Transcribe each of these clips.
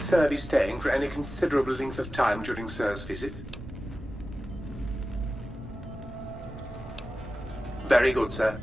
Sir be staying for any considerable length of time during Sir's visit? Very good, sir.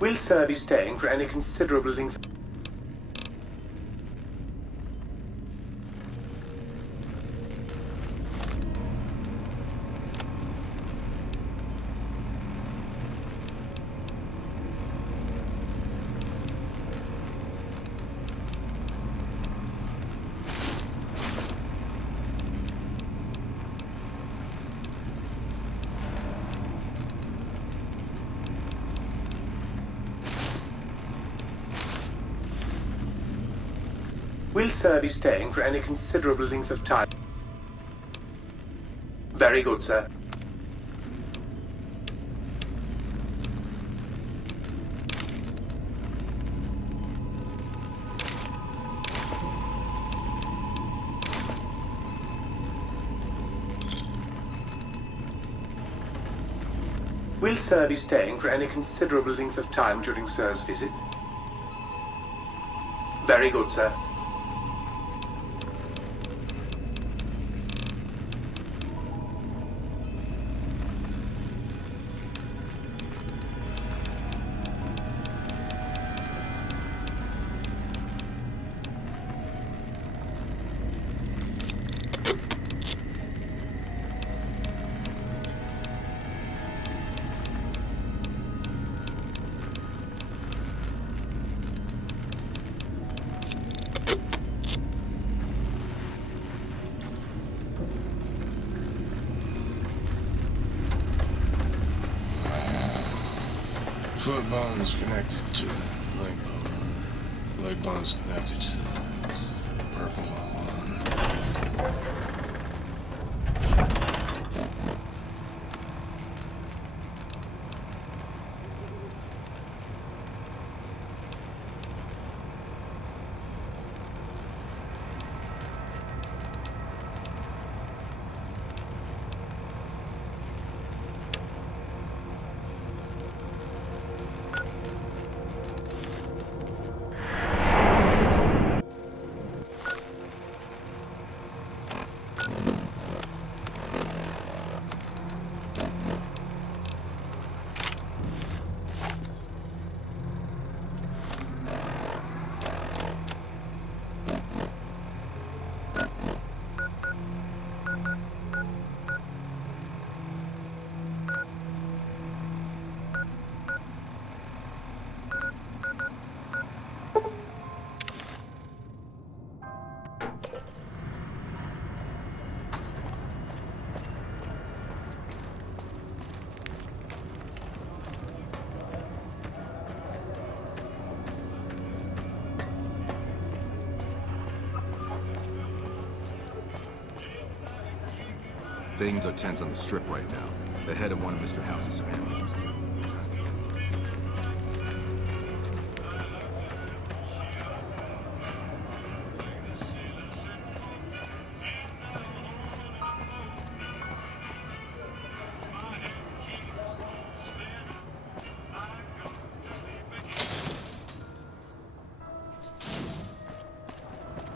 Will Sir be staying for any considerable length? Will Sir be staying for any considerable length of time? Very good, sir. Will Sir be staying for any considerable length of time during Sir's visit? Very good, sir. Foot bone is connected to leg bone. Leg bone is connected to purple bone. Things are tense on the Strip right now. The head of one of Mr. House's families was killed.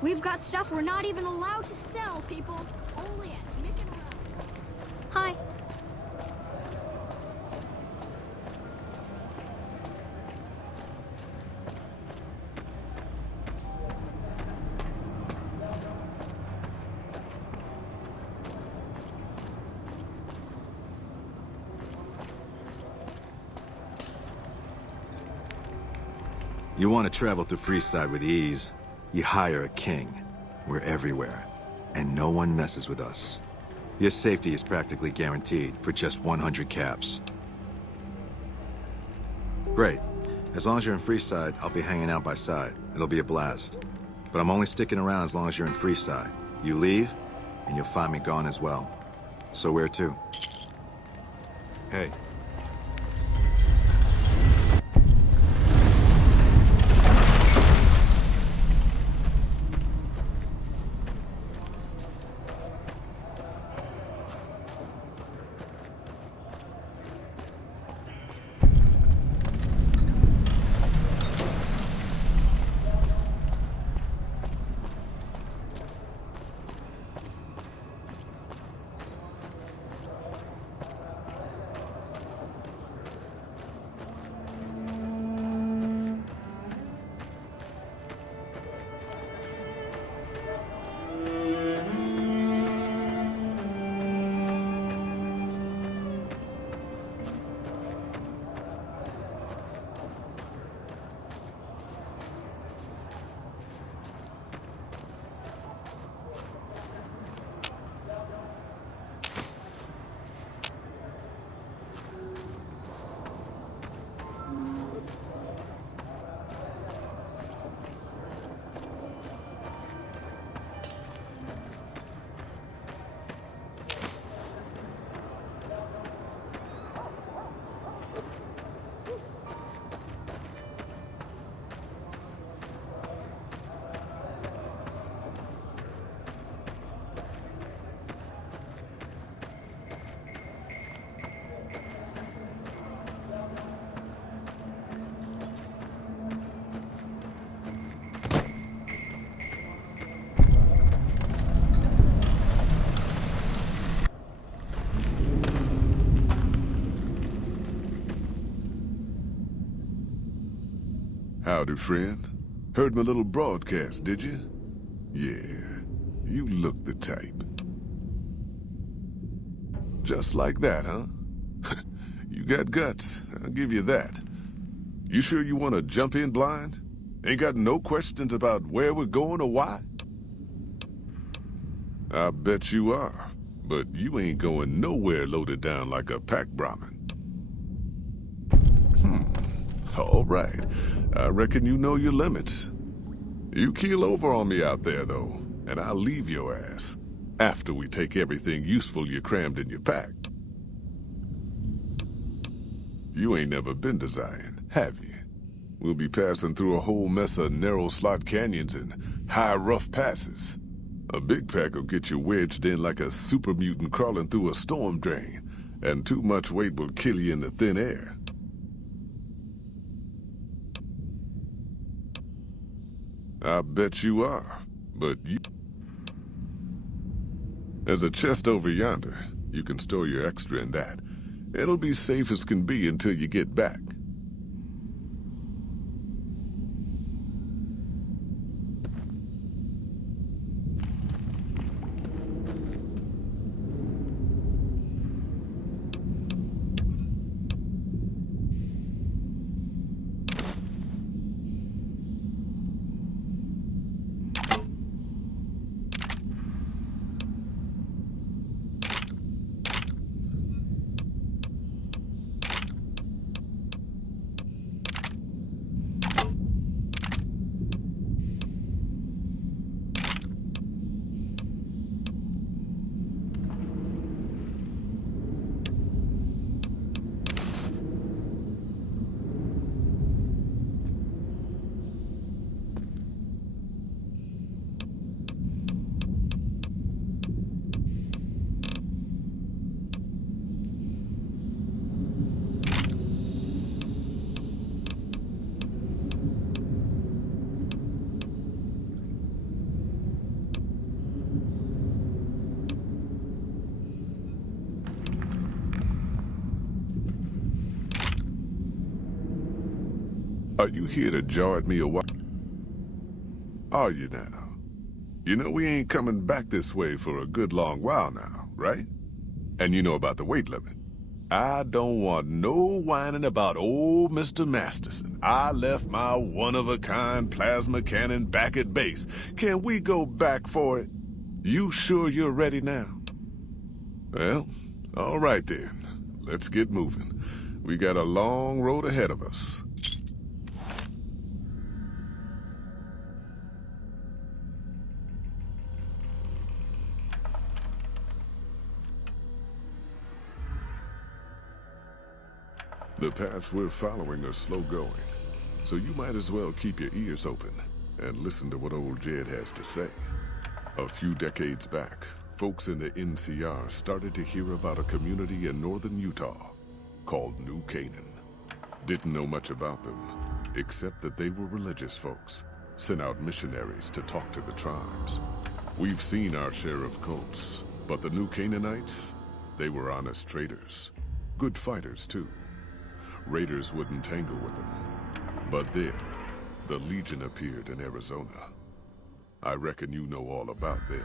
We've got stuff we're not even allowed to sell, people. Only at Mick and Ralph. Hi. You want to travel through Freeside with ease, you hire a king. We're everywhere, and no one messes with us. Your safety is practically guaranteed for just 100 caps. Great. As long as you're in Freeside, I'll be hanging out by side. It'll be a blast. But I'm only sticking around as long as you're in Freeside. You leave, and you'll find me gone as well. So where to? Hey. Howdy, friend. Heard my little broadcast, did you? Yeah, you look the type. Just like that, huh? You got guts, I'll give you that. You sure you want to jump in blind? Ain't got no questions about where we're going or why? I bet you are, but you ain't going nowhere loaded down like a pack Brahmin. All right. I reckon you know your limits. You keel over on me out there, though, and I'll leave your ass after we take everything useful you crammed in your pack. You ain't never been to Zion, have you? We'll be passing through a whole mess of narrow slot canyons and high rough passes. A big pack will get you wedged in like a super mutant crawling through a storm drain, and too much weight will kill you in the thin air. I bet you are, but you... There's a chest over yonder. You can store your extra in that. It'll be safe as can be until you get back. Are you here to jar at me or what? Are you now? You know we ain't coming back this way for a good long while now, right? And you know about the weight limit. I don't want no whining about old Mr. Masterson. I left my one-of-a-kind plasma cannon back at base. Can we go back for it? You sure you're ready now? Well, all right then. Let's get moving. We got a long road ahead of us. The paths we're following are slow going, so you might as well keep your ears open and listen to what old Jed has to say. A few decades back, folks in the NCR started to hear about a community in northern Utah called New Canaan. Didn't know much about them, except that they were religious folks, sent out missionaries to talk to the tribes. We've seen our share of cults, but the New Canaanites, they were honest traders. Good fighters, too. Raiders wouldn't tangle with them. But then, the Legion appeared in Arizona. I reckon you know all about them.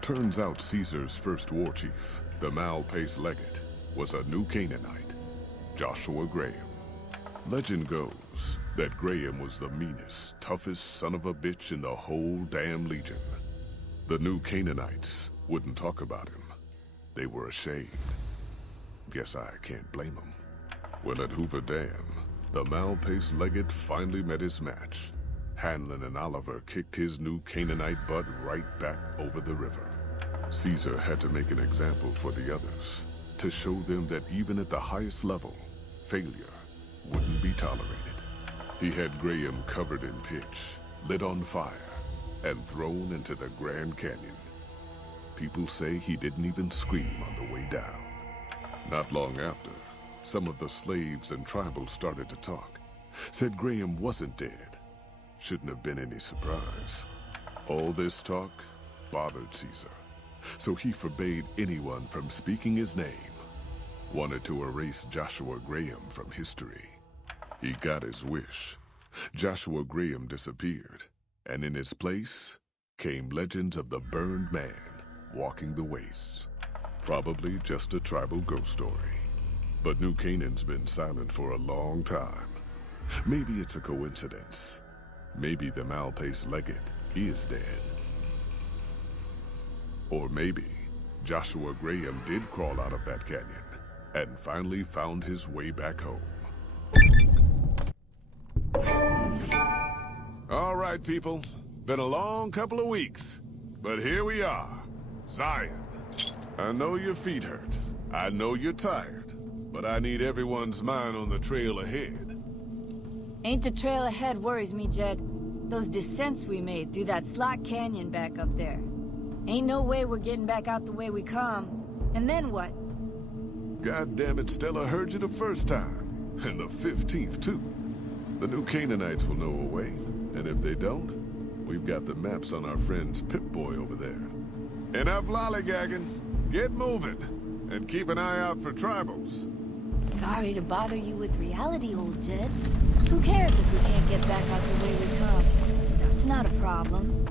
Turns out Caesar's first war chief, the Malpais Legate, was a New Canaanite, Joshua Graham. Legend goes that Graham was the meanest, toughest son of a bitch in the whole damn Legion. The New Canaanites wouldn't talk about him. They were ashamed. Guess I can't blame them. Well, at Hoover Dam, the Malpais Legate finally met his match. Hanlon and Oliver kicked his New Canaanite butt right back over the river. Caesar had to make an example for the others, to show them that even at the highest level, failure wouldn't be tolerated. He had Graham covered in pitch, lit on fire, and thrown into the Grand Canyon. People say he didn't even scream on the way down. Not long after, some of the slaves and tribals started to talk. Said Graham wasn't dead. Shouldn't have been any surprise. All this talk bothered Caesar, so he forbade anyone from speaking his name. Wanted to erase Joshua Graham from history. He got his wish. Joshua Graham disappeared, and in his place came legends of the burned man walking the wastes. Probably just a tribal ghost story. But New Canaan's been silent for a long time. Maybe it's a coincidence. Maybe the Malpais Legate is dead. Or maybe Joshua Graham did crawl out of that canyon and finally found his way back home. All right, people. Been a long couple of weeks, but here we are. Zion. I know your feet hurt. I know you're tired. But I need everyone's mind on the trail ahead. Ain't the trail ahead worries me, Jed. Those descents we made through that slot canyon back up there. Ain't no way we're getting back out the way we come. And then what? God damn it, Stella heard you the first time. And the 15th, too. The New Canaanites will know a way. And if they don't, we've got the maps on our friend's Pip-Boy over there. Enough lollygagging. Get moving. And keep an eye out for tribals. Sorry to bother you with reality, old Jed. Who cares if we can't get back out the way we come? That's not a problem.